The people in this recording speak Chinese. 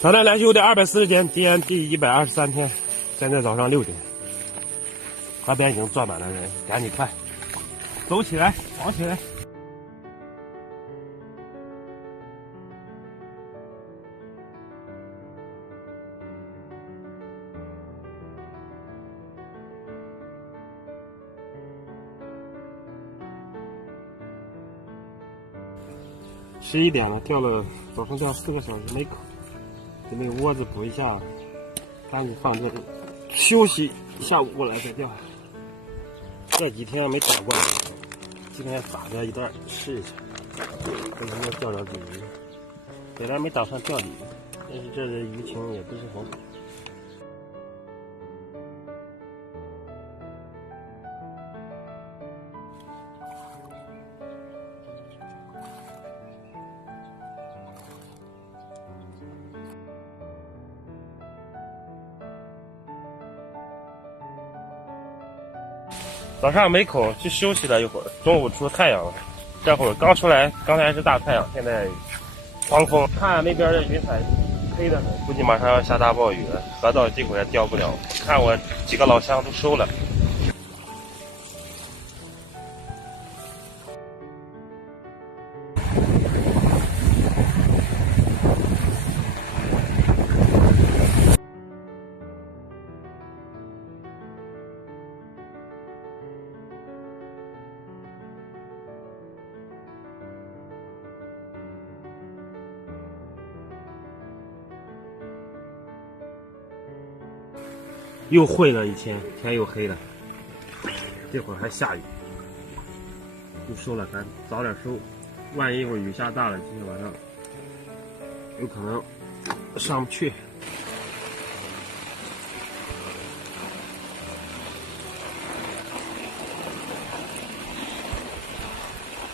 挑战连续的240天，今天第123天，现在早上6点，河边已经坐满了人，赶紧快，走起来，跑起来！11点了，早上钓4个小时没口，准备窝子补一下，赶紧放这里休息，下午过来再钓。这几天没打过来，今天打这一段试一下，看能不能钓着鲤鱼。本来没打算钓鲤鱼，但是这的鱼情也不是很好。早上没口去休息了一会儿，中午出太阳了，这会儿刚出来，刚才是大太阳，现在狂风，看那边的云彩黑的很，估计马上要下大暴雨了，河道这会儿也钓不了，看我几个老乡都收了。又混了一天，天又黑了，这会儿还下雨，就收了，咱早点收，万一一会儿雨下大了，今天晚上有可能上不去。